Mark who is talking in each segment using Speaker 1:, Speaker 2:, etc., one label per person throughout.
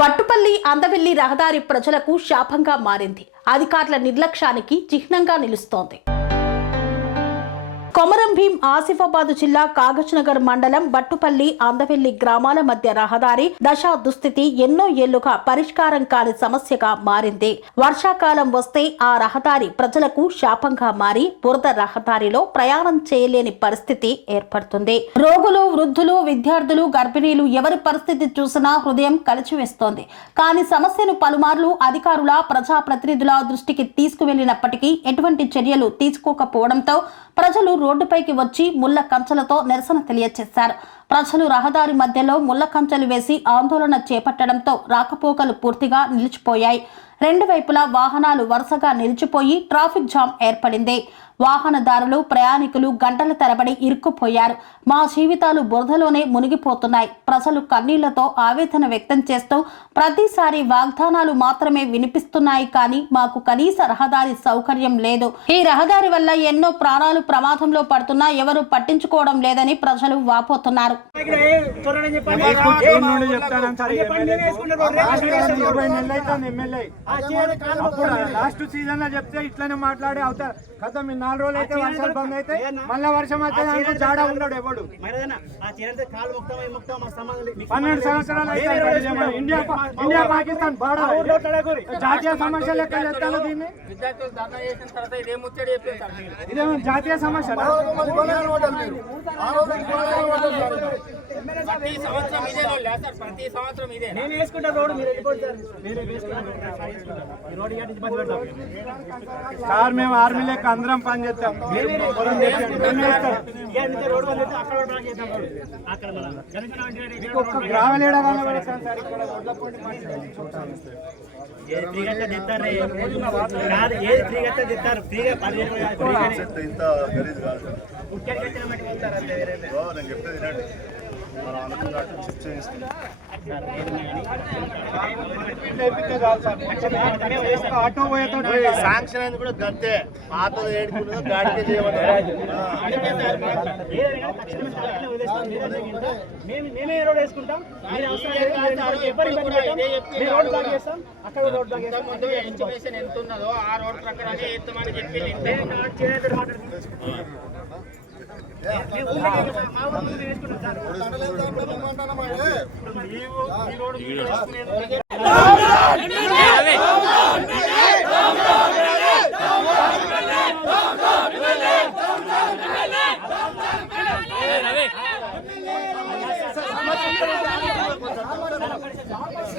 Speaker 1: బట్టుపల్లి అందవెల్లి రహదారి ప్రజలకు శాపంగా మారింది. అధికారుల నిర్లక్ష్యానికి చిహ్నంగా నిలుస్తోంది. కొమరం భీం ఆసిఫాబాద్ జిల్లా కాగజ్నగర్ మండలం బట్టుపల్లి అందవెల్లి గ్రామాల మధ్య రహదారి దశ దుస్థితి ఎన్నో ఏళ్ళుగా పరిష్కారం కాని సమస్యగా మారింది. వర్షాకాలం వస్తే ఆ రహదారి ప్రజలకు శాపంగా మారి బురద రహదారిలో ప్రయాణం చేయలేని పరిస్థితి ఏర్పడుతుంది. రోగులు వృద్ధులు విద్యార్థులు గర్భిణీలు ఎవరి పరిస్థితి చూసినా హృదయం కలిచివేస్తోంది. కానీ సమస్యను పలుమార్లు అధికారుల ప్రజాప్రతినిధుల దృష్టికి తీసుకువెళ్ళినప్పటికీ ఎటువంటి చర్యలు తీసుకోకపోవడంతో ప్రజలు రోడ్డుపైకి వచ్చి ముళ్ళ కంచెలతో నిరసన తెలియజేశారు ప్రజలు రహదారి మధ్యలో ముళ్ళ కంచెలు వేసి ఆందోళన చేపట్టడంతో రాకపోకలు పూర్తిగా నిలిచిపోయాయి. రెండు వైపులా వాహనాలు వరుసగా నిలిచిపోయి ట్రాఫిక్ జామ్ ఏర్పడింది. వాహనదారులు ప్రయాణికులు గంటల తరబడి ఇరుక్కుపోయారు. మా జీవితాలు బురదలోనే మునిగిపోతున్నాయి. ప్రజలు కన్నీళ్ళతో ఆవేదన వ్యక్తం చేస్తూ ప్రతిసారి వాగ్దానాలు మాత్రమే వినిపిస్తున్నాయి కానీ మాకు కనీస రహదారి సౌకర్యం లేదు. ఈ రహదారి వల్ల ఎన్నో ప్రాణాలు ప్రమాదంలో పడుతున్నా ఎవరు పట్టించుకోవడం లేదని ప్రజలు వాపోతున్నారు.
Speaker 2: లాస్ట్ సీజన్లో చెప్తే ఇట్లనే మాట్లాడి అవుతారు. కదా మీ నాలుగు రోజులు అయితే వర్షాలు బంద్ అయితే మళ్ళీ వర్షం అయితే అనుకో జాడ ఉన్నాడు ఎవడు. పన్నెండు సంవత్సరాలు ఇండియా ఇండియా పాకిస్తాన్ జాతీయ సమస్య లెక్క చెప్తాను దీన్ని.
Speaker 3: విద్యార్థులు ధర్నా చేసిన తర్వాత ఇదే ముచ్చడి చెప్పారు సార్ మీరు
Speaker 2: ఇదేమో జాతీయ సమస్య
Speaker 3: ప్రతి సంవత్సరం ఇదే సార్? ప్రతి సంవత్సరం ఇదే.
Speaker 4: నేను వేసుకుంటా రోడ్డు మీరు వెళ్ళిపోండి సార్. మీరు వేసుకుంటారు ఈ రోడ్డు ఇలాంటి ఇబ్బంది పెడతాం.
Speaker 2: సార్ మేము ఆర్మీ లెక్క అందరం పని చేస్తాం.
Speaker 4: అయితే అక్కడ
Speaker 2: సార్ ఇక్కడ పొంటి.
Speaker 4: ఏది ఫ్రీగా తెస్తారు. కాదు ఏది ఫ్రీగా తెస్తారు ఫ్రీగా పదిహేను
Speaker 5: ఇంత గలీజ్ కాదు. నేను చెప్పేది మనం
Speaker 2: ఆటో పోయేటోడు
Speaker 5: శాంక్షన్ అయింది కూడా గంతే. పాతది ఏడుకున్నదో గాడికే
Speaker 3: ఎంత ఉన్నదో ఆ. రోడ్ చెప్పి
Speaker 4: నేను నా చేతులు మాట్లాడుతున్నాను. మేము ఊళ్ళోకి వెళ్ళి మా ఊరు ముందు వేసుకుంటాం సార్.
Speaker 2: అదే మరి
Speaker 4: చిప్స్ అంటే కంకర మాత్రమే వీళ్ళు ఫస్ట్ చూపిస్తున్నారు సార్ బడ్జెట్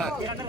Speaker 4: చూపిస్తున్నారు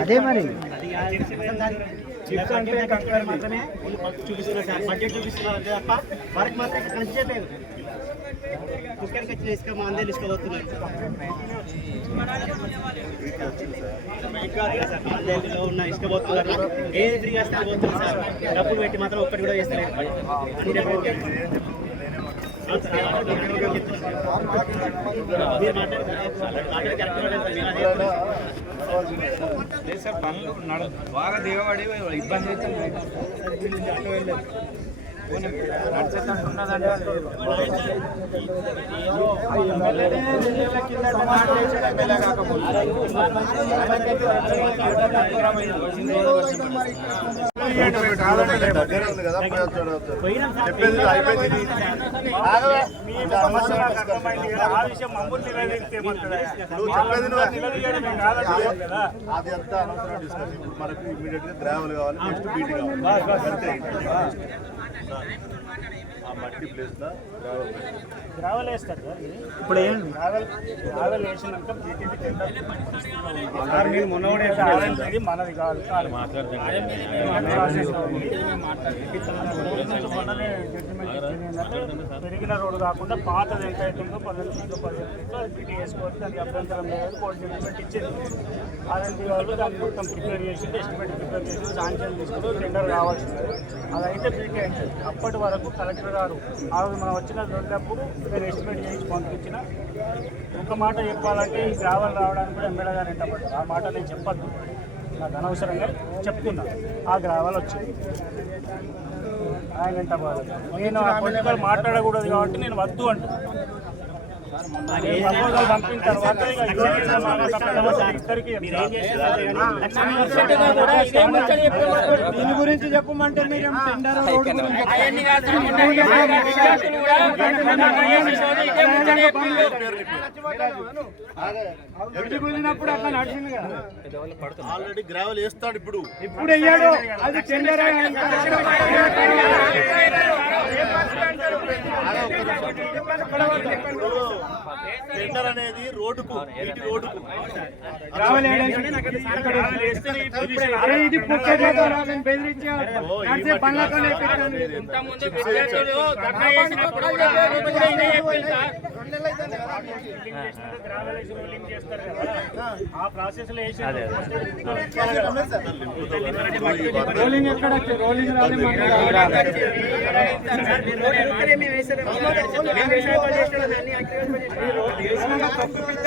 Speaker 4: అదే మరి. వర్క్ మాత్రం ఇక్కడ కనిపించట్లేదు కుక్కర్కి వచ్చిన ఇసుక మా అందరు ఇసుక పోతున్నారు అందరిలో ఉన్న ఏది ఫ్రీగా ఇసుక సార్. డబ్బులు పెట్టి మాత్రం ఒక్కటి కూడా చేస్తలేదు లేదు సార్.
Speaker 6: పనులు నడ బాగా దిగబడి ఇబ్బంది అవుతుంది నడిచేటట్టు
Speaker 5: అది అంతా అనవసరం డిస్కషన్ ఇప్పుడు మనకు ఇమీడియట్గా గ్రావెల్ కావాలి నెక్స్ట్ బీటీ కావాలి ఆ మట్టి ప్లేస్లో గ్రావెల్ వేయాలి.
Speaker 6: గ్రావెల్ వేస్తారు సార్ ఇది. ఇప్పుడు ఏం? గ్రావెల్ గ్రావెల్ వేసినాక జీటీపీ టెండర్ సార్ మీరు మొన్న కూడా చెప్పారు. ఇది మనది కాదు పెరిగిన రోడ్డు కాకుండా పాతది ఎంత అవుతుందో పన్నెండు ఫీట్లు పదిహేను ఫీట్లు అది దానికి అభ్యంతరం లేదు. కోర్టు జడ్జిమెంట్ ఇచ్చింది. అదంతి వాళ్ళు దాన్ని మొత్తం ప్రిపేర్ చేసి ఎస్టిమేట్ ప్రిపేర్ చేసి శాంక్షన్ తీసుకుని టెండర్ కావాల్సింది. అదైతే అవుతుంది అప్పటి వరకు కలెక్టర్ గారు ఆ రోజు మనం వచ్చిన వెళ్ళినప్పుడు నేను ఎస్టిమేట్ చేసి పంపించిన. ఒక మాట చెప్పాలంటే ఈ గ్రావెల్ రావడానికి కూడా ఎమ్మెల్యే గారు ఎంటపడ్డారు ఆ మాట నేను చెప్పద్దు. నాకు అనవసరంగా చెప్తున్నా. ఆ గ్రావెల్ వచ్చింది. ఆయన ఎంత నేను ఆ పొలిటికల్ మాట్లాడకూడదు కాబట్టి నేను వద్దు అంటున్నాను
Speaker 2: దీని గురించి చెప్పమంటే మీరు టెండర్ అట్లా నడిచింది కదా
Speaker 5: ఆల్రెడీ గ్రావెల్ వేస్తాడు ఇప్పుడు.
Speaker 2: ఇప్పుడు వెయ్యాడు అది టెండర్
Speaker 5: టెండర్ అనేది రోడ్డుకు వీటి రోడ్డుకు.
Speaker 3: ఆ
Speaker 6: ప్రాసెస్లో
Speaker 2: రోలింగ్ ఎక్కడ? రోలింగ్ రాలే మాకు వేసినాక తప్పు పెద్ద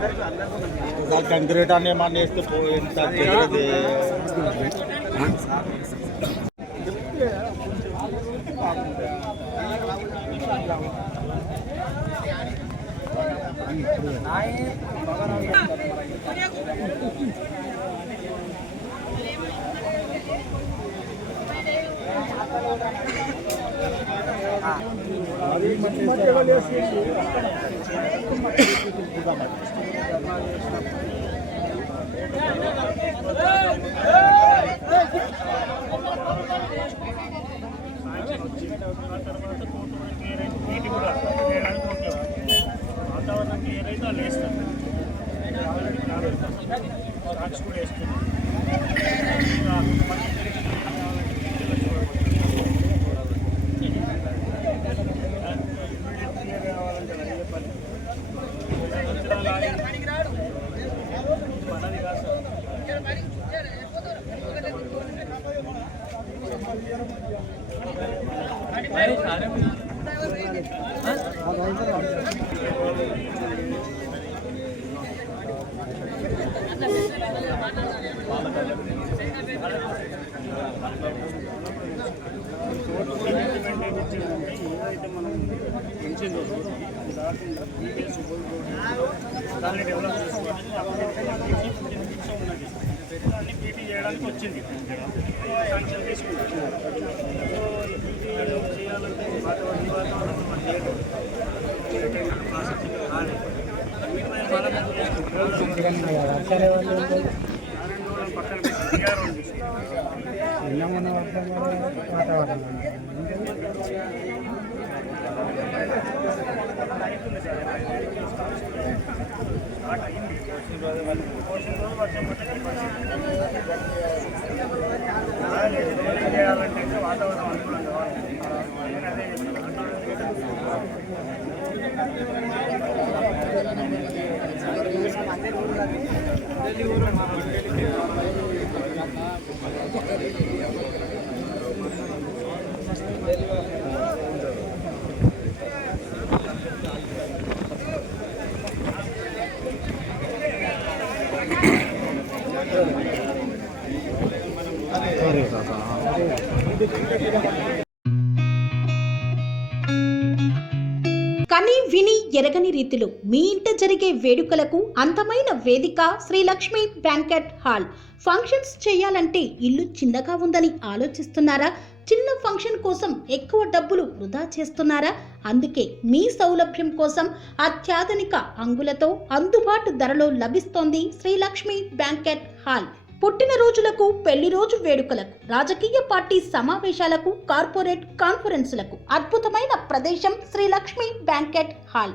Speaker 2: అవుతుంది
Speaker 5: కంక్రీట్ అనే మన వేస్తే పోయింది
Speaker 6: నీటి కూడా వేయడానికి వాతావరణం ఏదైతే వాళ్ళు వేస్తారు ఆల్రెడీ కూడా వేస్తున్నారు ఏదైతే మనం పెంచిందో ఇది కాకుండా ప్రీవియస్ దాన్ని డెవలప్ చేసుకోవాలి ఉన్నది దాన్ని పీటీ చేయడానికి వచ్చింది శాంక్షన్ సో ఈ పీటీ చేయాలంటే వాతావరణం లేదు ప్రాసెస్ మనం స్టార్ట్ వాతావరణం. చేయాలంటే వాతావరణం అనుకూలం కావాలి అదే
Speaker 1: రీతిలో మీ ఇంట జరిగే వేడుకలకు అందమైన వేదిక Sri Lakshmi banquet hall. Functions చేయాలంటే ఇల్లు చిన్నగా ఉందని ఆలోచిస్తున్నారా? చిన్న ఫంక్షన్ కోసం ఎక్కువ డబ్బులు వృధా చేస్తున్నారా? అందుకే మీ సౌలభ్యం కోసం అత్యాధునిక అంగులతో అందుబాటు ధరలో లభిస్తోంది శ్రీలక్ష్మి బ్యాంకెట్ హాల్. పుట్టినరోజులకు పెళ్ళి రోజు వేడుకలకు రాజకీయ పార్టీ సమావేశాలకు కార్పొరేట్ కాన్ఫరెన్సులకు అద్భుతమైన ప్రదేశం శ్రీలక్ష్మి బ్యాంకెట్ హాల్.